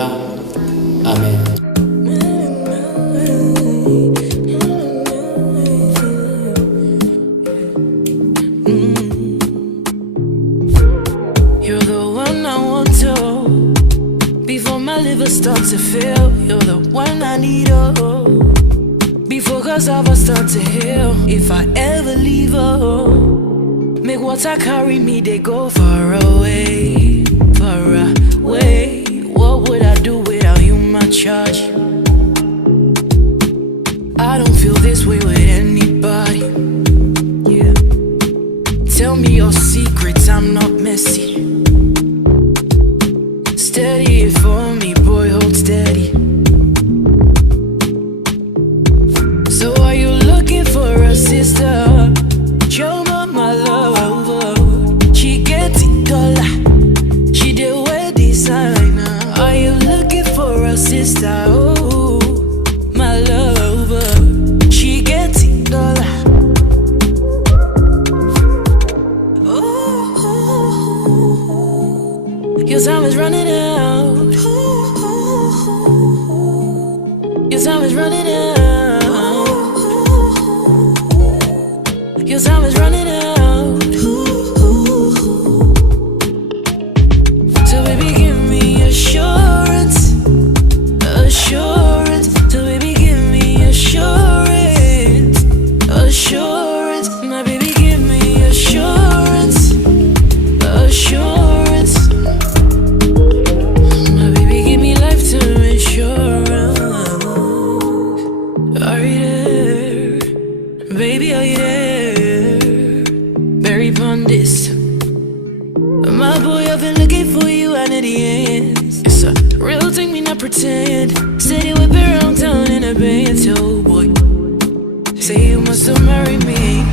nzira. Amen. You're the one I want to. Before my liver starts to fail, you're the one I need, oh. Before cassava start to heal, if I ever leave, oh, make water carry me, they go far away, far away. What would I do without you, my charge? I don't feel this way with anybody, yeah. Tell me your secrets, I'm not messy. Steady it for me, boy, hold steady. So are you looking for a sister? Show me my love. She gets it dollar. She did wear designer. Are you looking for a sister? Oh, my love. She gets it dollar. Ooh, your time is running out. Your time is running out. Your time is running out. So baby, give me assurance, assurance. So baby, give me assurance, assurance. My baby, give me assurance, assurance. My baby, give me lifetime insurance. Are you there? Baby, are you there? Very pondis. My boy, I've been looking for you out of the ends. It's a real thing, me not pretend. Steady whip around town in a Benz, oh boy. Say you must have married me.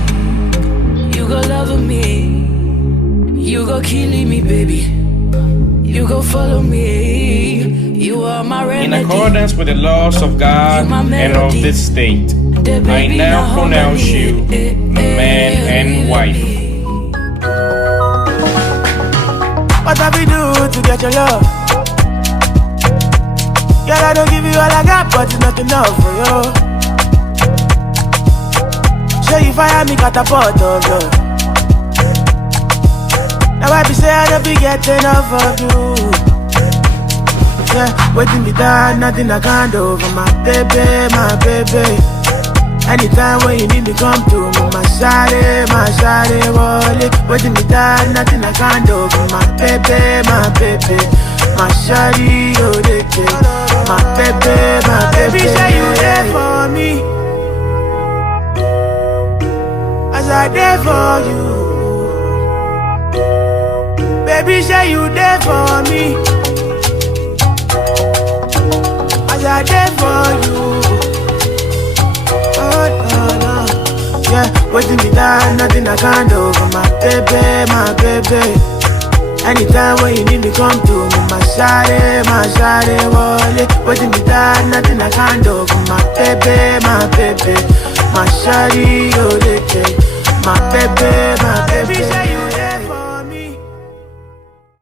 You go love me. You go killing me, baby. You go follow me. You are my remedy. In accordance with the laws of God and of this state, I now pronounce you man and wife. What have we do to get your love? Girl, I don't give you all I got, but it's not enough for you. Show you fire me catapult of love. Now I be say I don't be getting enough of you. Yeah, waiting me down, nothing I can't do for my baby, my baby. Anytime when you need me, come to me, my shawty, wallet. Waiting me down, nothing I can't do for my baby, my baby. My shawty, oh, they take my baby, my baby. Say you there for me, as I there for you. Baby, say you there for me, as I there for you. Yeah, waiting me down, nothing I can't do for my baby, my baby. Anytime when you need me, come to me, my shawty, wallet. Waiting me down, nothing I can't do for my baby, my baby. My shawty, oh,